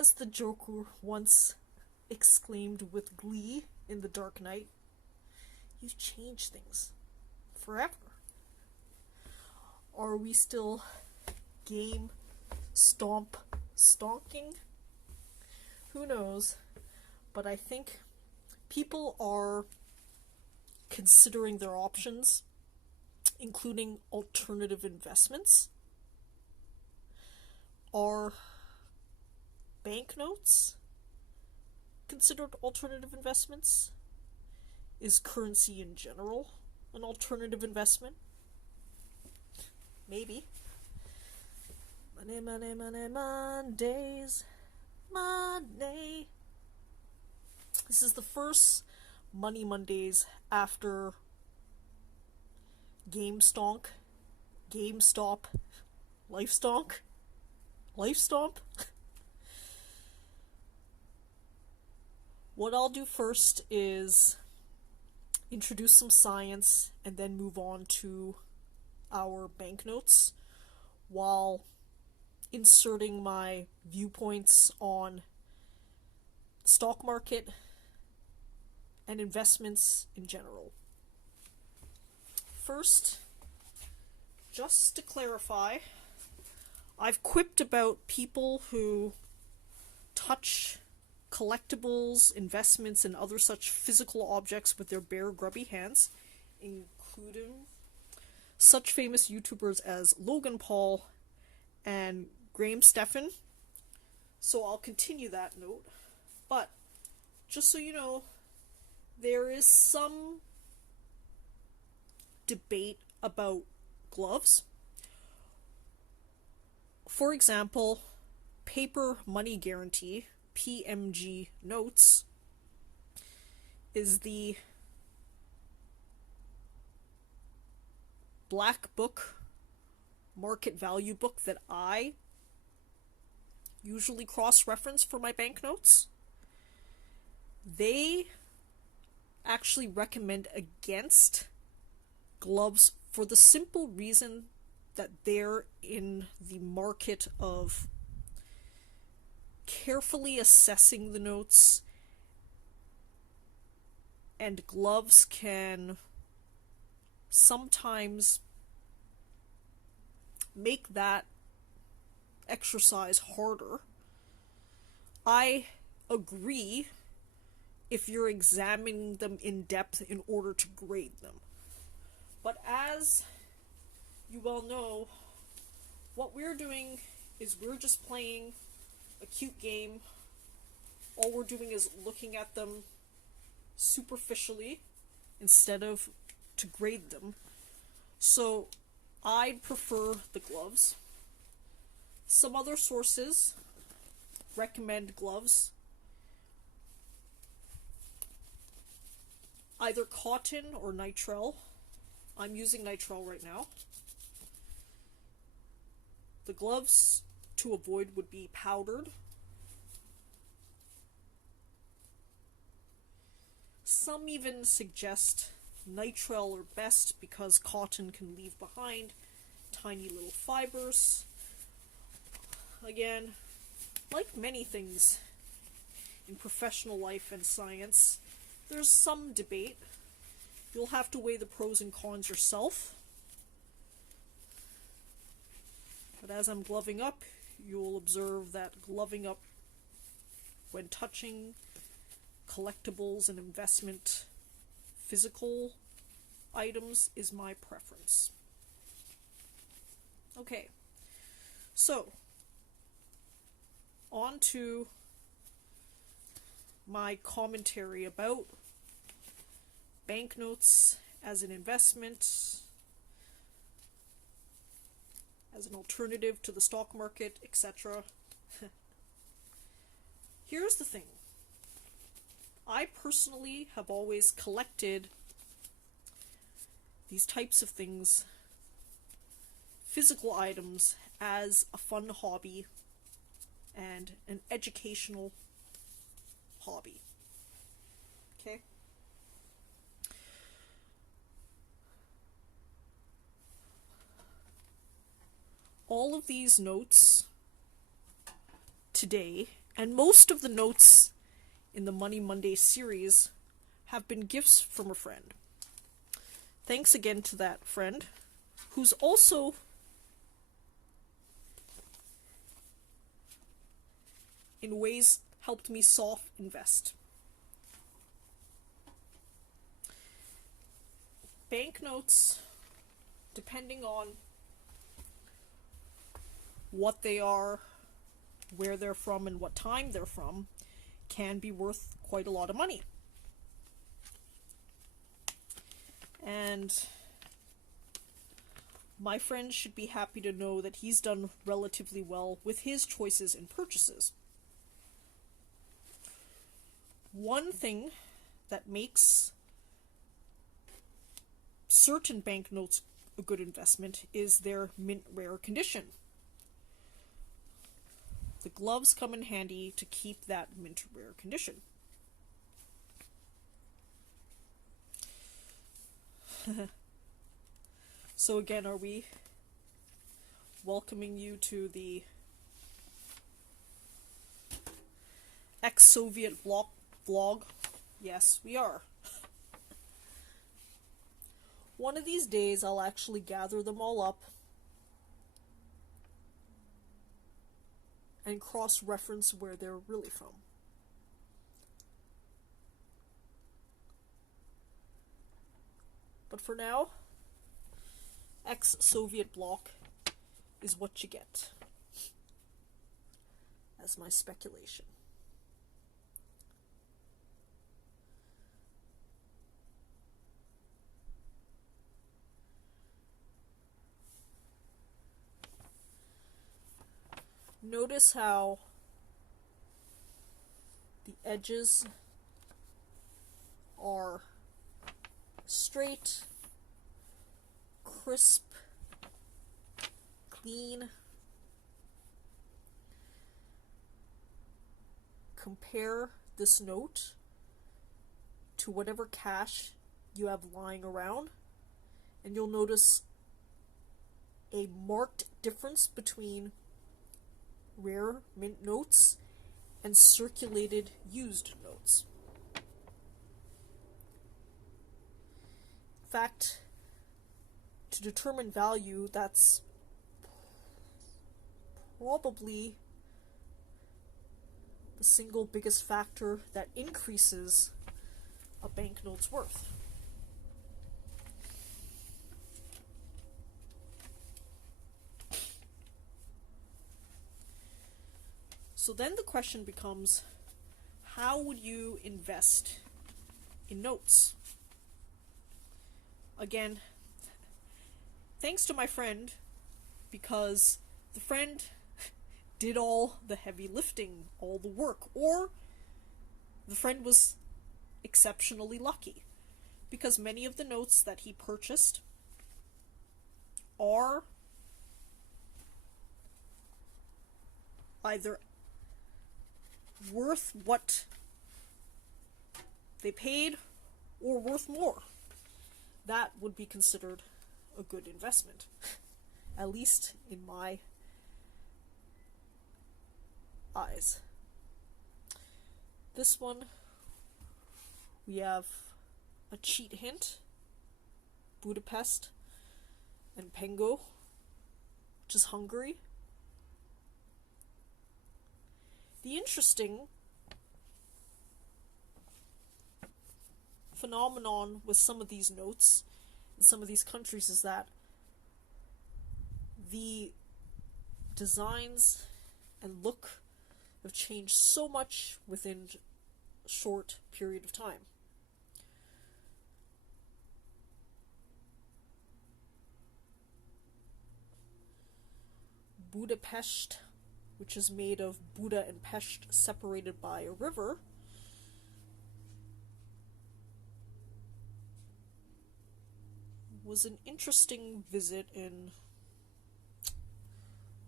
As the Joker once exclaimed with glee in The Dark Knight, you change things forever. Are we still game stomp stonking? Who knows? But I think people are considering their options, including alternative investments. Are banknotes considered alternative investments? Is currency in general an alternative investment? Maybe. Money, money, money, Mondays. Monday. This is the first Money Mondays after GameStonk, GameStop, LifeStonk, LifeStomp. What I'll do first is introduce some science and then move on to our banknotes while inserting my viewpoints on stock market and investments in general. First, just to clarify, I've quipped about people who touch collectibles, investments, and other such physical objects with their bare, grubby hands, including such famous YouTubers as Logan Paul and Graham Stephan. So I'll continue that note. But, just so you know, there is some debate about gloves. For example, paper money guarantee, PMG notes, is the black book market value book that I usually cross-reference for my banknotes. They actually recommend against gloves for the simple reason that they're in the market of carefully assessing the notes, and gloves can sometimes make that exercise harder. I agree if you're examining them in depth in order to grade them. But as you well know, what we're doing is we're just playing a cute game. All we're doing is looking at them superficially instead of to grade them. So I'd prefer the gloves. Some other sources recommend gloves, either cotton or nitrile. I'm using nitrile right now. The gloves to avoid would be powdered. Some even suggest nitrile are best because cotton can leave behind tiny little fibers. Again, like many things in professional life and science, there's some debate. You'll have to weigh the pros and cons yourself. But as I'm gloving up, you'll observe that gloving up when touching collectibles and investment physical items is my preference. Okay, so on to my commentary about banknotes as an investment, as an alternative to the stock market, etc. Here's the thing. I personally have always collected these types of things, physical items, as a fun hobby and an educational hobby. Okay? All of these notes today And most of the notes in the Money Monday series have been gifts from a friend. Thanks again to that friend, who's also in ways helped me soft invest. Banknotes, depending on what they are, where they're from, and what time they're from, can be worth quite a lot of money. And my friend should be happy to know that he's done relatively well with his choices and purchases. One thing that makes certain banknotes a good investment is their mint rare condition. The gloves come in handy to keep that mint rare condition. So again, are we welcoming you to the ex-Soviet vlog? Yes, we are. One of these days, I'll actually gather them all up and cross-reference where they're really from. But for now, ex-Soviet bloc is what you get, as my speculation. Notice how the edges are straight, crisp, clean. Compare this note to whatever cash you have lying around, and you'll notice a marked difference between rare mint notes and circulated used notes. In fact, to determine value, that's probably the single biggest factor that increases a banknote's worth. So then the question becomes, how would you invest in notes? Again, thanks to my friend, because the friend did all the heavy lifting, all the work, or the friend was exceptionally lucky, because many of the notes that he purchased are either worth what they paid or worth more. That would be considered a good investment, at least in my eyes. This one, we have a cheat hint, Budapest and Pengo, which is Hungary. The interesting phenomenon with some of these notes in some of these countries is that the designs and look have changed so much within a short period of time. Budapest, which is made of Buda and Pest separated by a river, was an interesting visit in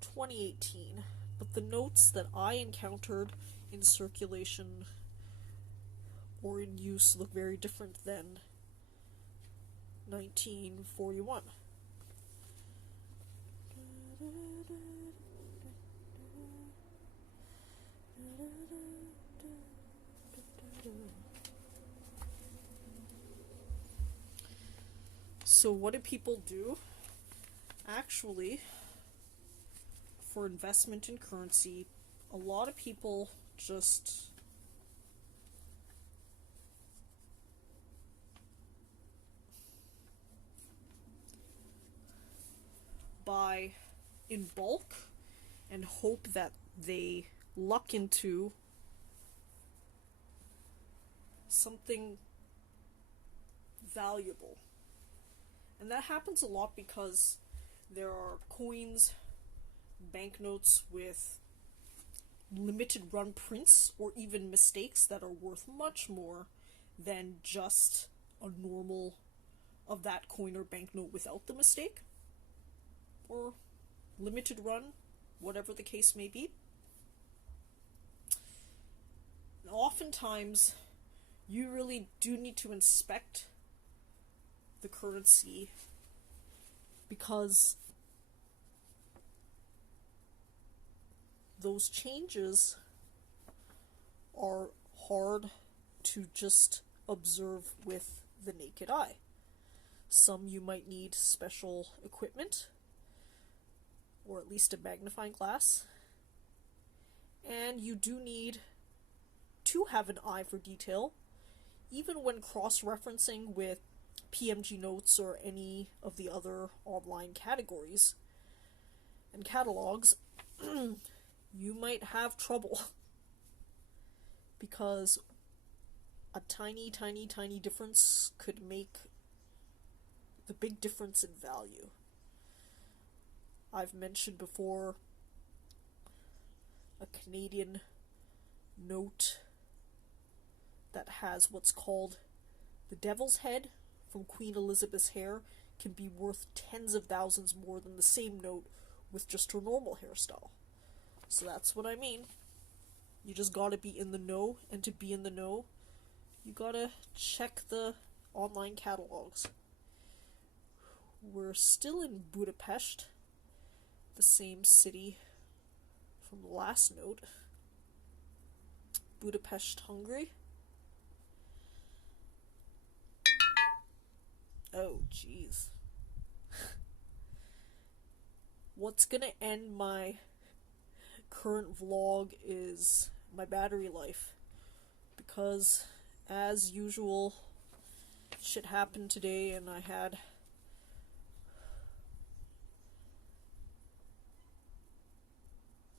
2018, but the notes that I encountered in circulation or in use look very different than 1941. So what do people do? Actually, for investment in currency, a lot of people just buy in bulk and hope that they luck into something valuable. And that happens a lot because there are coins, banknotes with limited run prints or even mistakes that are worth much more than just a normal of that coin or banknote without the mistake, or limited run, whatever the case may be. And oftentimes, you really do need to inspect the currency because those changes are hard to just observe with the naked eye. Some you might need special equipment, or at least a magnifying glass, and you do need to have an eye for detail, even when cross-referencing with PMG notes or any of the other online categories and catalogs. You might have trouble because a tiny difference could make the big difference in value. I've mentioned before a Canadian note that has what's called the devil's head from Queen Elizabeth's hair can be worth tens of thousands more than the same note with just her normal hairstyle. So that's what I mean. You just gotta be in the know, and to be in the know, you gotta check the online catalogs. We're still in Budapest, the same city from the last note. Budapest, Hungary. Oh, jeez. What's gonna end my current vlog is my battery life. Because, as usual, shit happened today and I had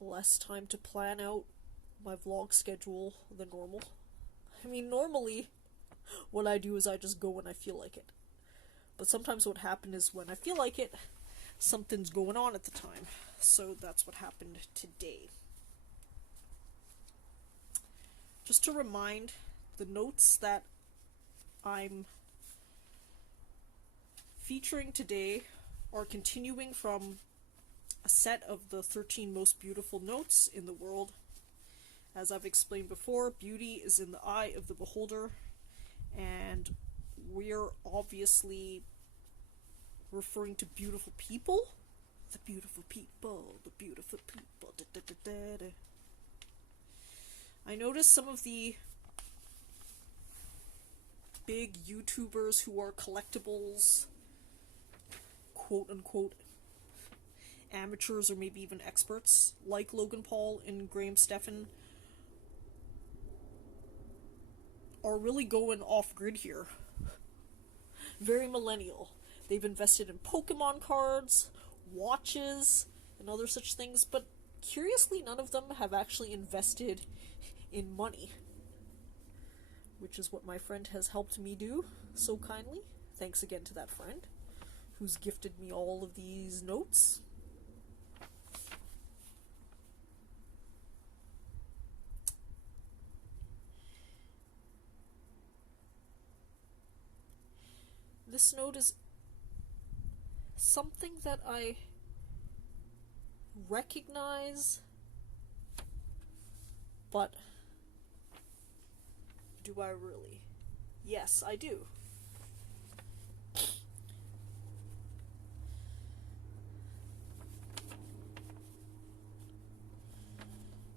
less time to plan out my vlog schedule than normal. I mean, normally, what I do is I just go when I feel like it. But sometimes what happened is when I feel like it, something's going on at the time. So that's what happened today. Just to remind, the notes that I'm featuring today are continuing from a set of the 13 most beautiful notes in the world. As I've explained before, beauty is in the eye of the beholder, and we're obviously referring to beautiful people. The beautiful people, the beautiful people. Da, da, da, da, da. I noticed some of the big YouTubers who are collectibles, quote unquote, amateurs or maybe even experts, like Logan Paul and Graham Stephan, are really going off grid here. Very millennial. They've invested in Pokemon cards, watches, and other such things, but curiously none of them have actually invested in money, which is what my friend has helped me do so kindly. Thanks again to that friend who's gifted me all of these notes. This note is something that I recognize, but do I really? Yes, I do.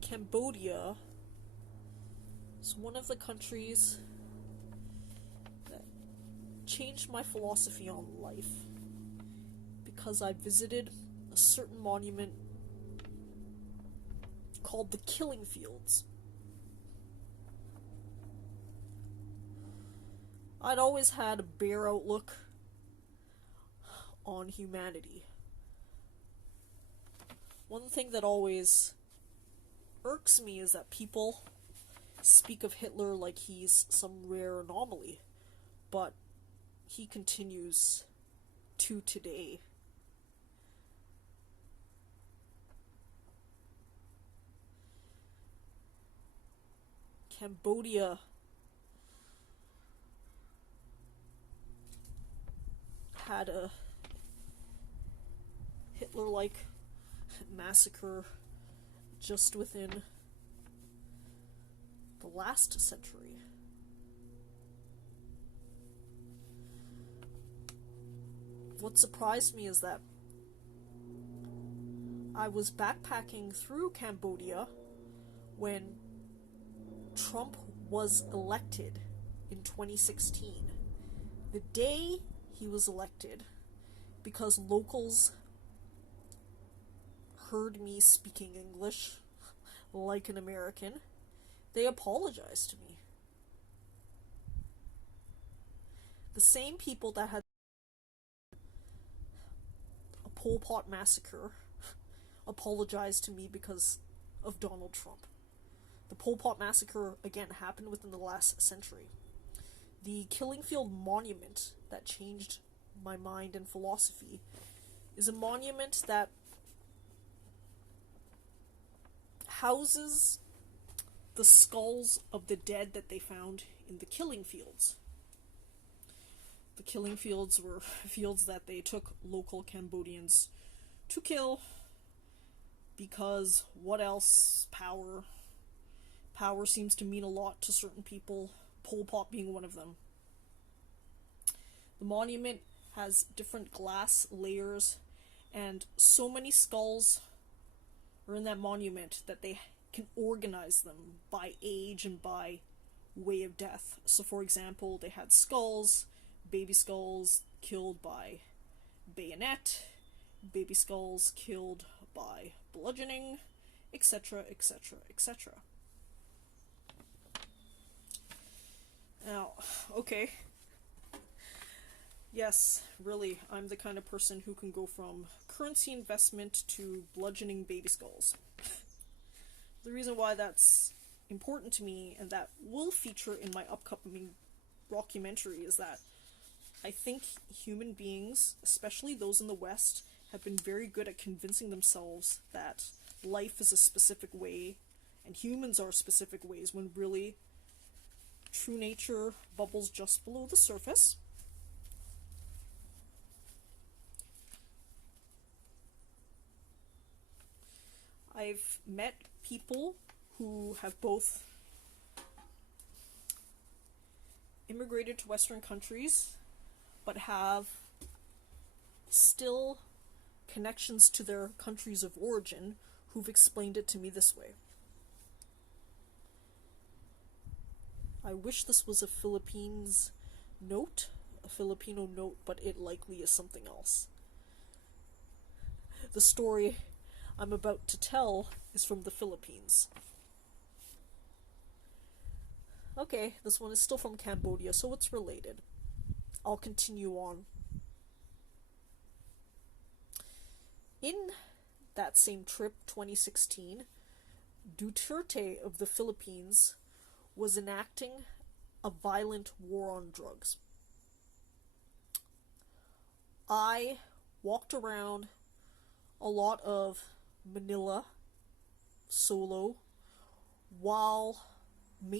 Cambodia is one of the countries that changed my philosophy on life because I visited a certain monument called the Killing Fields. I'd always had a bare outlook on humanity. One thing that always irks me is that people speak of Hitler like he's some rare anomaly, but he continues to today. Cambodia had a Hitler-like massacre just within the last century. What surprised me is that I was backpacking through Cambodia when Trump was elected in 2016. The day he was elected, because locals heard me speaking English like an American, they apologized to me. The same people that had a Pol Pot massacre apologized to me because of Donald Trump. The Pol Pot massacre, again, happened within the last century. The Killing Field monument that changed my mind and philosophy is a monument that houses the skulls of the dead that they found in the killing fields. The killing fields were fields that they took local Cambodians to kill because what else? Power. Power seems to mean a lot to certain people, Pol Pot being one of them. The monument has different glass layers, and so many skulls are in that monument that they can organize them by age and by way of death. So for example, they had skulls, baby skulls killed by bayonet, baby skulls killed by bludgeoning, etc., etc., etc. Now, okay. Yes, really, I'm the kind of person who can go from currency investment to bludgeoning baby skulls. The reason why that's important to me, and that will feature in my upcoming documentary, is that I think human beings, especially those in the West, have been very good at convincing themselves that life is a specific way and humans are specific ways, when really true nature bubbles just below the surface. I've met people who have both immigrated to Western countries but have still connections to their countries of origin, who've explained it to me this way. I wish this was a Philippines note, a Filipino note, but it likely is something else. The story I'm about to tell is from the Philippines. Okay, this one is still from Cambodia, so it's related. I'll continue on. In that same trip, 2016, Duterte of the Philippines was enacting a violent war on drugs. I walked around a lot of Manila solo while